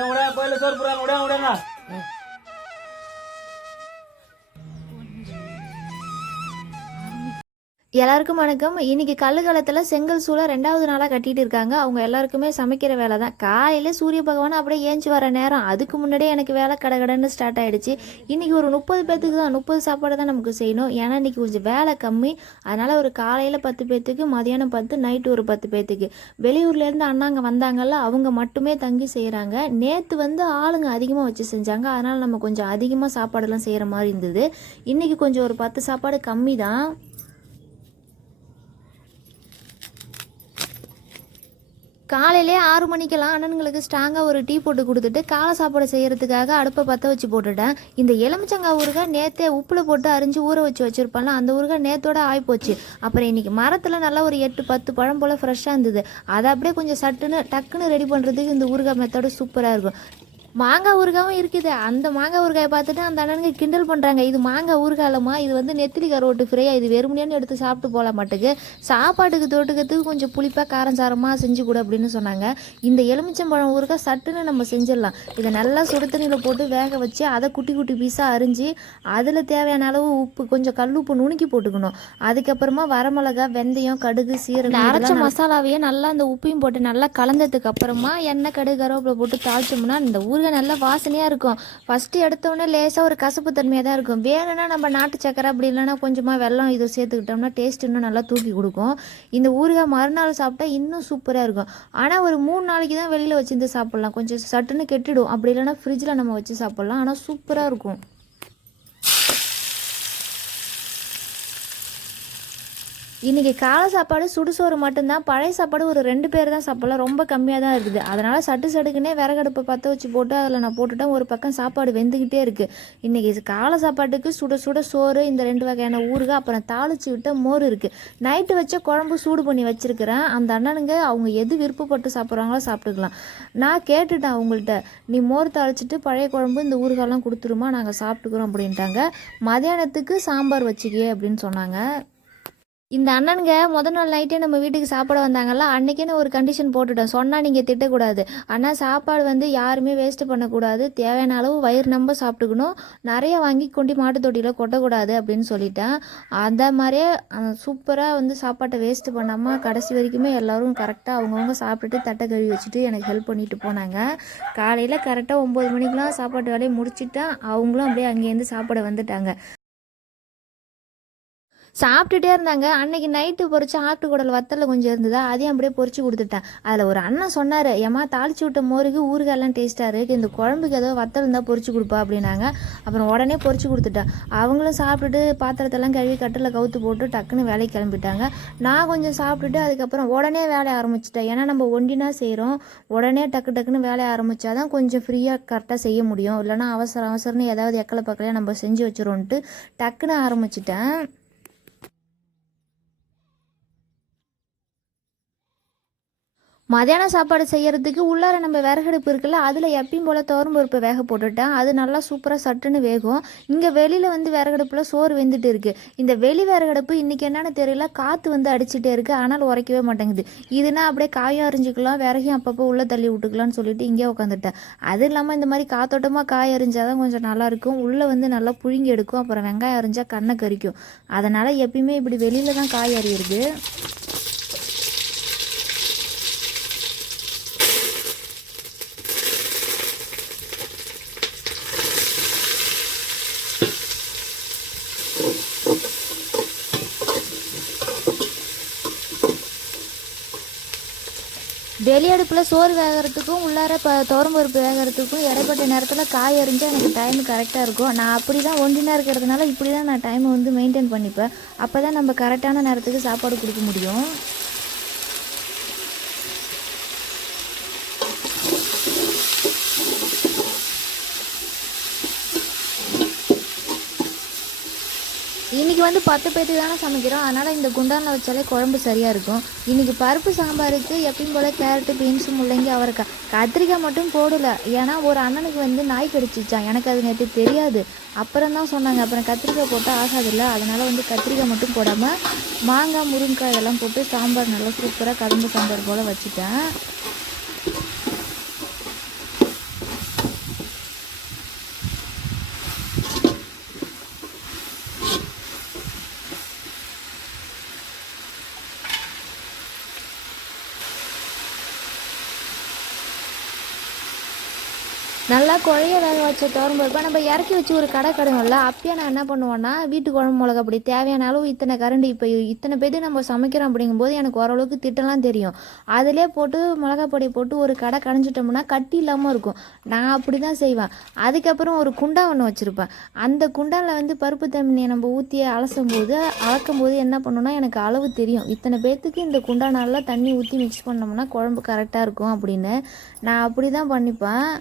உடைய உடைய கோயில சோறு போடுறாங்க உடைய உடையங்க எல்லாருக்கும் வணக்கம். இன்னைக்கு கல்லுக்காலத்தில் செங்கல் சூளை ரெண்டாவது நாளாக கட்டிட்டு இருக்காங்க. அவங்க எல்லாருக்குமே சமைக்கிற வேலை தான். காலையில் சூரிய பகவான் அப்படியே ஏஞ்சி வர நேரம். அதுக்கு முன்னாடியே எனக்கு வேலை கடகடன்னு ஸ்டார்ட் ஆயிடுச்சு. இன்னைக்கு ஒரு முப்பது பேர்த்துக்கு தான் முப்பது சாப்பாடு தான் நமக்கு செய்யணும். ஏன்னா இன்றைக்கி கொஞ்சம் வேலை கம்மி. அதனால் ஒரு காலையில் பத்து பேர்த்துக்கு மதியானம் பத்து நைட்டு ஒரு பத்து பேர்த்துக்கு வெளியூர்லேருந்து அண்ணாங்க வந்தாங்கல்ல அவங்க மட்டுமே தங்கி செய்கிறாங்க நேற்று வந்து ஆளுங்க அதிகமாக வச்சு செஞ்சாங்க. அதனால் நம்ம கொஞ்சம் அதிகமாக சாப்பாடெல்லாம் செய்கிற மாதிரி இருந்தது. இன்றைக்கி கொஞ்சம் ஒரு பத்து சாப்பாடு கம்மி தான். காலையிலே ஆறு மணிக்கெல்லாம் அண்ணனுங்களுக்கு ஸ்ட்ராங்காக ஒரு டீ போட்டு கொடுத்துட்டு காலை சாப்பாடு செய்கிறதுக்காக அடுப்பை பற்ற வச்சு போட்டுட்டேன். இந்த எலுமிச்சங்காய் ஊறுகாய் நேற்றே உப்பில் போட்டு அரிஞ்சு ஊற வச்சு வச்சுருப்பான்ல அந்த ஊறுகாய் நேத்தோட ஆயிப்போச்சு. அப்புறம் இன்னைக்கு மரத்தில் நல்லா ஒரு எட்டு பத்து பழம் போல் ஃப்ரெஷ்ஷாக இருந்தது. அதை அப்படியே கொஞ்சம் சட்டுன்னு டக்குன்னு ரெடி பண்ணுறதுக்கு இந்த ஊறுகாய் மெத்தடு சூப்பராக இருக்கும். மாங்காய் ஊறுகாயும் இருக்குது. அந்த மாங்காய் ஊறுகாயை பார்த்துட்டு அந்த அண்ணனுங்க கிண்டல் பண்ணுறாங்க இது மாங்காய் ஊறுகாலமா இது வந்து நெத்திலி கரோட்டு ஃப்ரையா இது வெறுமனேன்னு எடுத்து சாப்பிட்டு போகல மாட்டுக்கு சாப்பாட்டுக்கு தொட்டுக்கிறதுக்கு கொஞ்சம் புளிப்பாக காரம் சாரமாக செஞ்சு கொடு அப்படின்னு சொன்னாங்க. இந்த எலுமிச்சம்பழம் ஊறுகாய் சட்டுன்னு நம்ம செஞ்சிடலாம். இதை நல்லா சுடு தண்ணியில் போட்டு வேக வச்சு அதை குட்டி குட்டி பீஸாக அரிஞ்சு அதில் தேவையான அளவு உப்பு கொஞ்சம் கல்லுப்பு நுணுக்கி போட்டுக்கணும். அதுக்கப்புறமா வரமிளகா வெந்தயம் கடுகு சீரகம் அரைச்ச மசாலாவையே நல்லா அந்த உப்பையும் போட்டு நல்லா கலந்ததுக்கு அப்புறமா எண்ணெய் கடுகு கருவேப்பிலை போட்டு தாளிச்சோம்னா இந்த ஊறுகாய் நல்லா வாசனையாக இருக்கும். ஃபஸ்ட்டு எடுத்தோடனே லேசாக ஒரு கசப்பு தன்மையாக தான் இருக்கும். வேணும்னா நம்ம நாட்டு சக்கரை அப்படி இல்லைன்னா கொஞ்சமாக வெள்ளம் இது சேர்த்துக்கிட்டோம்னா டேஸ்ட் இன்னும் நல்லா தூக்கி கொடுக்கும். இந்த ஊறுகாய் மறுநாள் சாப்பிட்டா இன்னும் சூப்பராக இருக்கும். ஆனால் ஒரு மூணு நாளைக்கு தான் வெளியில் வச்சுருந்து சாப்பிட்லாம். கொஞ்சம் சட்டுன்னு கெட்டுடும். அப்படி இல்லைன்னா ஃப்ரிட்ஜில் நம்ம வச்சு சாப்பிட்லாம். ஆனால் சூப்பராக இருக்கும். இன்றைக்கி காலை சாப்பாடு சுடுசோறு மட்டும்தான் பழைய சாப்பாடு ஒரு ரெண்டு பேர் தான் சாப்பிடலாம். ரொம்ப கம்மியாக தான் இருக்குது. அதனால் சட்டு சடுக்குன்னே விறகடுப்பை பற்ற வச்சு போட்டு அதில் நான் போட்டுட்டேன். ஒரு பக்கம் சாப்பாடு வெந்துக்கிட்டே இருக்குது இன்றைக்கி காலை சாப்பாட்டுக்கு சுட சுட சோறு இந்த ரெண்டு வகையான ஊறுகாய் அப்புறம் தாளிச்சு விட்ட மோர் இருக்குது நைட்டு வச்ச குழம்பு சூடு பண்ணி வச்சுருக்கிறேன். அந்த அண்ணனுங்க அவங்க எது விருப்பப்பட்டு சாப்பிட்றாங்களோ சாப்பிட்டுக்கலாம். நான் கேட்டுட்டேன் அவங்கள்ட்ட நீ மோர் தாளிச்சிட்டு பழைய குழம்பு இந்த ஊறுகாலாம் கொடுத்துருமா நாங்கள் சாப்பிட்டுக்குறோம் அப்படின்ட்டாங்க. மதியானத்துக்கு சாம்பார் வச்சுக்கே அப்படின்னு சொன்னாங்க. இந்த அண்ணனுங்க முத நாள் நைட்டே நம்ம வீட்டுக்கு சாப்பிட வந்தாங்கல்ல அன்னைக்கே நான் ஒரு கண்டிஷன் போட்டுட்டேன். சொன்னால் நீங்கள் திட்டக்கூடாது. ஆனால் சாப்பாடு வந்து யாருமே வேஸ்ட் பண்ணக்கூடாது. தேவையான அளவு வயிறு நம்ப சாப்பிட்டுக்கணும். நிறைய வாங்கி கொண்டு மாட்டு தொட்டியில் கொட்டக்கூடாது அப்படின்னு சொல்லிட்டேன். அந்த மாதிரியே சூப்பராக வந்து சாப்பாட்டை வேஸ்ட்டு பண்ணாமல் கடைசி வரைக்குமே எல்லோரும் கரெக்டாக அவங்கவுங்க சாப்பிட்டுட்டு தட்டை கழுவி வச்சுட்டு எனக்கு ஹெல்ப் பண்ணிட்டு போனாங்க. காலையில் கரெக்டாக ஒம்பது மணிக்கெலாம் சாப்பாட்டு வேலையை முடிச்சுட்டேன். அவங்களும் அப்படியே அங்கேருந்து சாப்பிட வந்துட்டாங்க. சாப்பிட்டுட்டே இருந்தாங்க. அன்னைக்கு நைட்டு பொரிச்ச ஆட்டுக்குடல் வத்தல கொஞ்சம் இருந்ததா? அதையும் அப்படியே பொறிச்சு கொடுத்துட்டேன். அதில் ஒரு அண்ணன் சொன்னார் ஏமா தாளிச்சு விட்ட மோருக்கு ஊறுகாயெல்லாம் டேஸ்ட்டாக இருக்குது இந்த குழம்புக்கு ஏதோ வத்தல் இருந்தால் பொறிச்சு கொடுப்பா அப்படின்னாங்க. அப்புறம் உடனே பொறிச்சு கொடுத்துட்டேன். அவங்களும் சாப்பிட்டுட்டு பாத்திரத்தெல்லாம் கழுவி கட்டில் கவுத்து போட்டு டக்குன்னு வேலைக்கு கிளம்பிட்டாங்க. நான் கொஞ்சம் சாப்பிட்டுட்டு அதுக்கப்புறம் உடனே வேலையை ஆரம்பிச்சிட்டேன். ஏன்னா நம்ம ஒண்டினா செய்கிறோம் உடனே டக்கு டக்குன்னு வேலையை ஆரம்பித்தாதான் கொஞ்சம் ஃப்ரீயாக கரெக்டாக செய்ய முடியும். இல்லைனா அவசர அவசரம்னு ஏதாவது எக்கலை பக்கலையே நம்ம செஞ்சு வச்சிரோன்ட்டு டக்குன்னு ஆரம்பிச்சிட்டேன். மதியானம் சாப்பாடு செய்கிறதுக்கு உள்ளார நம்ம விறகடுப்பு இருக்குல்ல அதில் எப்பயும் போல் துவரம் பருப்பு வேக போட்டுட்டேன் அது நல்லா சூப்பராக சட்டுன்னு வேகும். இங்கே வெளியில் வந்து விறகடுப்பில் சோறு வெந்துட்டு இருக்குது இந்த வெளி விறகடுப்பு இன்றைக்கி என்னென்னு தெரியல காற்று வந்து அடிச்சுட்டே இருக்குது ஆனால் உரைக்கவே மாட்டேங்குது. இதுனா அப்படியே காயும் அரிஞ்சிக்கலாம் விறகையும் அப்பப்போ உள்ளே தள்ளி விட்டுக்கலாம்னு சொல்லிட்டு இங்கே உட்காந்துட்டேன் அது இல்லாமல் இந்த மாதிரி காத்தோட்டமாக காய் அரிஞ்சால் தான் கொஞ்சம் நல்லாயிருக்கும் உள்ளே வந்து நல்லா புழுங்கி எடுக்கும். அப்புறம் வெங்காயம் அரிஞ்சால் கண்ணை கறிக்கும் அதனால் எப்பயுமே இப்படி வெளியில் தான் காய் அரியுது வெளி அடுப்பில் சோறு வேகிறதுக்கும் உள்ளார இப்போ பருப்பு வேகிறதுக்கும் இடைப்பட்ட நேரத்தில் காய் அரிஞ்சால் எனக்கு டைம் கரெக்டாக இருக்கும். நான் அப்படி தான் ஒன்றினா இருக்கிறதுனால இப்படி தான் நான் டைமை வந்து மெயின்டைன் பண்ணிப்பேன். அப்போ தான் நம்ம கரெக்டான நேரத்துக்கு சாப்பாடு கொடுக்க முடியும். இன்றைக்கி வந்து பத்து பேர்த்துக்கு தானே சமைக்கிறோம். அதனால் இந்த குண்டானில் வச்சாலே குழம்பு சரியாக இருக்கும். இன்றைக்கி பருப்பு சாம்பாருக்கு எப்பயும் போல் கேரட்டு பீன்ஸு முள்ளங்கி அவரைக்காய். கத்திரிக்காய் மட்டும் போடலை. ஏன்னா ஒரு அண்ணனுக்கு வந்து நாய் கடிச்சிச்சான் எனக்கு அது நேற்று தெரியாது. அப்புறம் தான் சொன்னாங்க. அப்புறம் கத்திரிக்காய் போட்டால் ஆகாதில்ல அதனால் வந்து கத்திரிக்காய் மட்டும் போடாமல் மாங்காய் முருங்கைக்காய் இதெல்லாம் போட்டு சாம்பார் நல்லா சூப்பராக கரும்பு சாம்பார் போல் வச்சுட்டேன். நல்லா குழைய வேக வச்ச துவரம்பருப்பை நம்ம இறக்கி வச்சு ஒரு கடை கடுங்கல்ல அப்பயே நான் என்ன பண்ணுவேன்னா வீட்டு குழம்பு மிளகா அப்படி தேவையான அளவு இத்தனை கரண்டி இப்போ இத்தனை பேர்த்து நம்ம சமைக்கிறோம் அப்படிங்கும்போது எனக்கு ஓரளவுக்கு திட்டம்லாம் தெரியும். அதிலே போட்டு மிளகா பொடி போட்டு ஒரு கடை கடைஞ்சிட்டோம்னா கட்டி இல்லாமல் இருக்கும். நான் அப்படி தான் செய்வேன். அதுக்கப்புறம் ஒரு குண்டா ஒன்று வச்சுருப்பேன். அந்த குண்டாவில் வந்து பருப்பு தண்ணியை நம்ம ஊற்றி அலசும் போது அளக்கும் போது என்ன பண்ணுன்னா எனக்கு அளவு தெரியும். இத்தனை பேர்த்துக்கு இந்த குண்டா நல்லா தண்ணி ஊற்றி மிக்ஸ் பண்ணோம்னா குழம்பு கரெக்டாக இருக்கும் அப்படின்னு. நான் அப்படி தான் பண்ணிப்பேன்.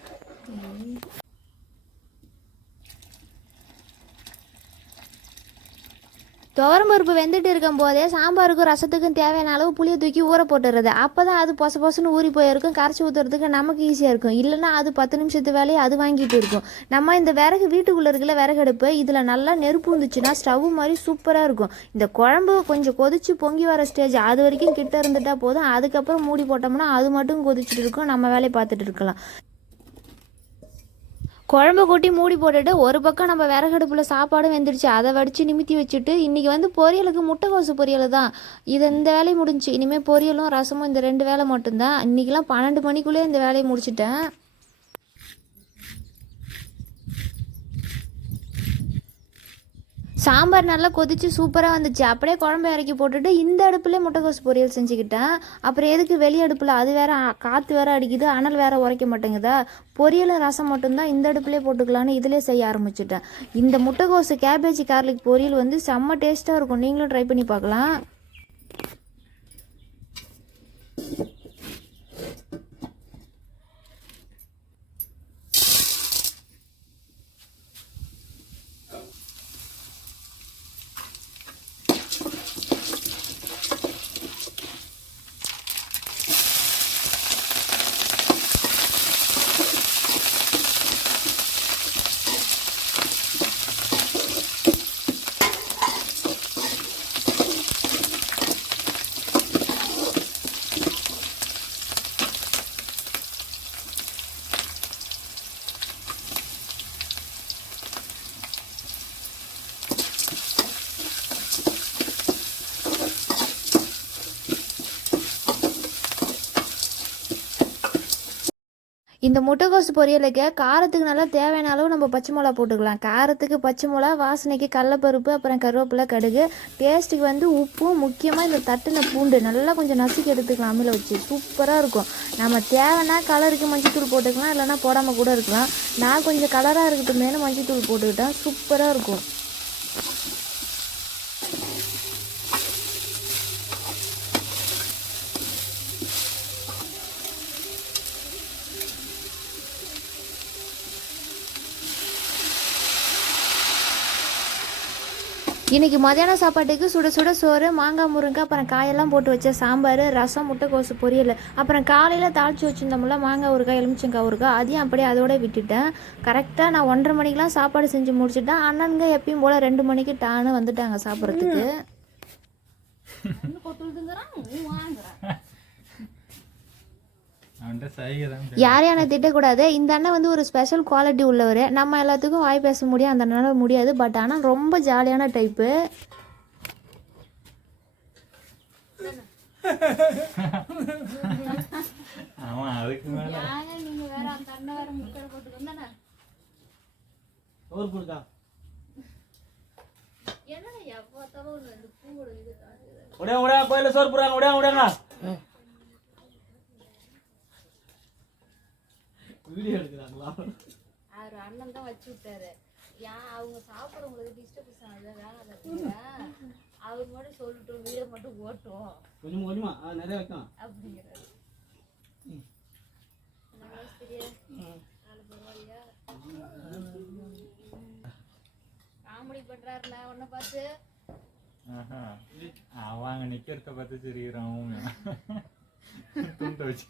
துவரம்பருப்பு வெந்துட்டு இருக்கும் போதே சாம்பாருக்கும் ரசத்துக்கும் தேவையான அளவு புளியை தூக்கி ஊற போட்டுறது அப்போ தான் அது பொச பொசன்னு ஊறி போயிருக்கும். கரைச்சி ஊற்றுறதுக்கு நமக்கு ஈஸியாக இருக்கும். இல்லைன்னா அது பத்து நிமிஷத்து வேலையை அது வாங்கிட்டு இருக்கும். நம்ம இந்த விறகு வீட்டுக்குள்ளே இருக்கிற விறகடுப்பு இதில் நல்லா நெருப்பு இருந்துச்சுன்னா ஸ்டவ் மாதிரி சூப்பராக இருக்கும். இந்த குழம்பு கொஞ்சம் கொதிச்சு பொங்கி வர ஸ்டேஜ் அது வரைக்கும் கிட்ட இருந்துட்டால் போதும். அதுக்கப்புறம் மூடி போட்டோம்னா அது மட்டும் கொதிச்சுட்டு இருக்கும். நம்ம வேலையை பார்த்துட்டு இருக்கலாம். குழம்பு கொட்டி மூடி போட்டுட்டு ஒரு பக்கம் நம்ம விறகடுப்பில் சாப்பாடும் வெந்துடுச்சு. அதை வடித்து நிமித்தி வச்சுட்டு இன்றைக்கி வந்து பொரியலுக்கு முட்டைக்கோசு பொரியல் தான். இது இந்த வேலையை முடிஞ்சு. இனிமேல் பொரியலும் ரசமும் இந்த ரெண்டு வேலை மட்டும்தான். இன்றைக்கெலாம் பன்னெண்டு மணிக்குள்ளே இந்த வேலையை முடிச்சிட்டேன். சாம்பார் நல்லா கொதித்து சூப்பராக வந்துச்சு. அப்படியே குழம்பு இறக்கி போட்டுட்டு இந்த அடுப்புல முட்டைகோஸ் பொரியல் செஞ்சுக்கிட்டேன். அப்புறம் எதுக்கு வெளி அடுப்பில்? அது வேற காற்று வேற அடிக்குது அனல் வேற உரைக்க மாட்டேங்குதா? பொரியல் ரசம் மட்டும்தான் இந்த அடுப்புலேயே போட்டுக்கலான்னு இதிலே செய்ய ஆரம்பிச்சிட்டேன். இந்த முட்டைகோஸ் கேபேஜ் கார்லிக் பொரியல் வந்து செம்ம டேஸ்ட்டாக இருக்கும். நீங்களும் ட்ரை பண்ணி பார்க்கலாம். இந்த முட்டைக்கோசு பொரியலுக்கு காரத்துக்கு நல்லா தேவையான அளவு நம்ம பச்சை மிளகா போட்டுக்கலாம். காரத்துக்கு பச்சை மிளகா வாசனைக்கு கடலப்பருப்பு அப்புறம் கருவேப்பிலை கடுகு. டேஸ்ட்டுக்கு வந்து உப்பும் முக்கியமாக இந்த தட்டின பூண்டு நல்லா கொஞ்சம் நசுக்கி எடுத்துக்கலாம் அம்மியில் வச்சு. சூப்பராக இருக்கும். நம்ம தேவைன்னா கலருக்கு மஞ்சத்தூள் போட்டுக்கலாம் இல்லைன்னா போடாமல் கூட இருக்கலாம். நான் கொஞ்சம் கலராக இருக்கட்டுமேனு மஞ்சத்தூள் போட்டுக்கிட்டேன் சூப்பராக இருக்கும். இன்றைக்கி மதியான சாப்பாட்டுக்கு சுட சுட சோறு மாங்காய் முருங்கை அப்புறம் காயெல்லாம் போட்டு வச்ச சாம்பார் ரசம் முட்டைக்கோசு பொரியல். அப்புறம் காலையில் தாளித்து வச்சுருந்தோம்ல மாங்காய் ஊறுகாய் எலுமிச்சங்காய் ஊறுகாய் அதையும் அப்படியே அதோட விட்டுட்டேன். கரெக்டாக நான் ஒன்றரை மணிக்கெலாம் சாப்பாடு செஞ்சு முடிச்சுட்டேன். அண்ணனுங்க எப்பயும் போல் ரெண்டு மணிக்கு டான்னு வந்துட்டாங்க சாப்பிட்றதுக்கு. யாரையும் என்னை திட்டக்கூடாது. இந்த அண்ணன் வந்து ஒரு ஸ்பெஷல் குவாலிட்டி உள்ளவர். நம்ம எல்லாத்துக்கும் வாய் பேச முடியும் அந்த அண்ணனால் முடியாது. பட் ஆனால் ரொம்ப ஜாலியான டைப்பு சோறு போடுறாங்க வீடியோ எடுக்கிறாங்களா? அவர் அண்ணன் தான் வச்சு விட்டாரு. ஏன் அவங்க சாப்பிட்றவங்களுக்கு டிஸ்டர்பன்ஸ் ஆகுது வேணாம் அவர் மட்டும் சொல்லட்டும் வீடை மட்டும் ஓட்டும் கொஞ்சம் கொஞ்சமா நிறைய வைக்கலாம். அப்படிங்கிறாரு. காமெடி பண்றாருல உன்னை பார்த்து. அங்க நிக்கிறத பார்த்து சிரிக்கிறான். துண்டை வச்சு.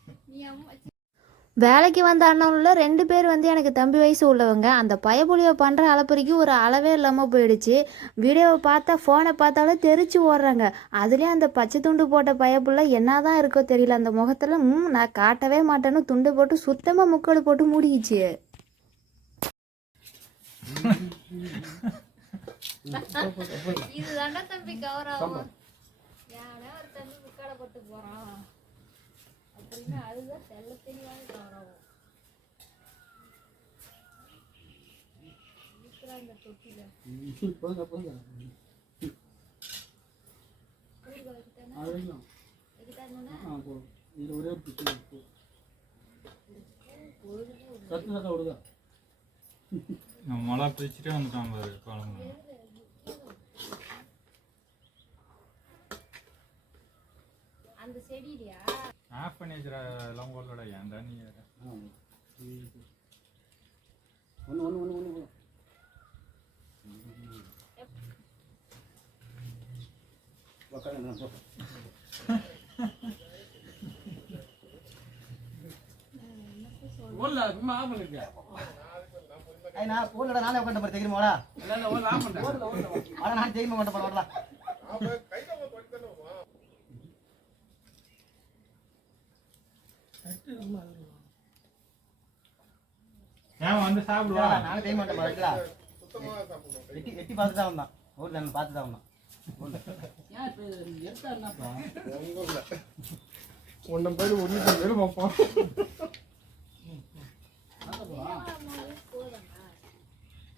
வேலைக்கு வந்த அண்ணன்ல ரெண்டு பேர் வந்து எனக்கு தம்பி வயசு உள்ளவங்க. அந்த பயபுலியை பண்ணுற அளப்பறிக்கு ஒரு அளவே இல்லாமல் போயிடுச்சு. வீடியோவை பார்த்தா ஃபோனை பார்த்தாலும் தெரிச்சு ஓடுறாங்க. அதுலேயும் அந்த பச்சை துண்டு போட்ட பயப்புள்ள என்னதான் இருக்கோ தெரியல. அந்த முகத்தில் ம் நான் காட்டவே மாட்டேன்னு துண்டு போட்டு சுத்தமாக முக்கல் போட்டு மூடிக்கிச்சு. இதுதாண்டா தம்பி கௌரவம் யாரோ ஒரு தம்பி முக்கால போட்டு போகிறான் அப்படின்னு அதுதான் தெல்ல தெளிவான போங்க போங்க அது ஆ இது ஒரே பிரிச்சுட்டே வந்துட்டான் பாரு குழம்பு அந்த செடியிலையா? ஏன்டா நீ வேற ஒன்று ஒன்று ஒன்று ஒன்று போதும் உக்காருங்க, நான் போறேன். ஓடல, சும்மா ஆஃப் பண்ணிருக்கியா? ஐய், நான் போன்லடா நானே உட்காந்து பாரு தெரியுமாடா இல்ல, இல்ல, ஓடல, ஆஃப். ஓடல, ஓடல, ஓடல. ஆனா நான் தெரியுமா உட்காந்து பாரு வரலாம் ஏன் வந்து சாப்பிடுவா? நானே தெரியுமா மாட்டேன் பாருங்களா எட்டி எட்டி பார்த்து தான் வந்தான். ஊர்ல. நான் பார்த்து தான் வந்தான்? ஒன்றை பேர் ஒன்று பேர் பார்ப்போம்?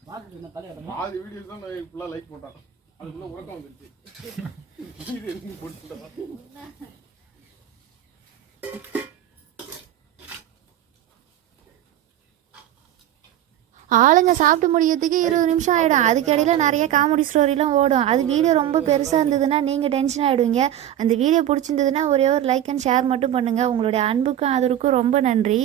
பாதி வீடியோஸ் தான் நான் ஃபுல்லாக லைக் போட்டான். அதுக்குள்ள உறக்கம் வந்துருச்சு. போட்டுட்டான் ஆளுங்க சாப்பிட்டு முடியறதுக்கு இருபது நிமிஷம் ஆகிடும் அதுக்கிடையில நிறைய காமெடி ஸ்டோரிலாம் ஓடும். அது வீடியோ ரொம்ப பெருசாக இருந்ததுன்னா நீங்கள் டென்ஷன் ஆகிடுவீங்க அந்த வீடியோ பிடிச்சிருந்ததுன்னா ஒரே ஒரு லைக் அண்ட் ஷேர் மட்டும் பண்ணுங்கள் உங்களுடைய அன்புக்கும் ஆதரவுக்கும் ரொம்ப நன்றி.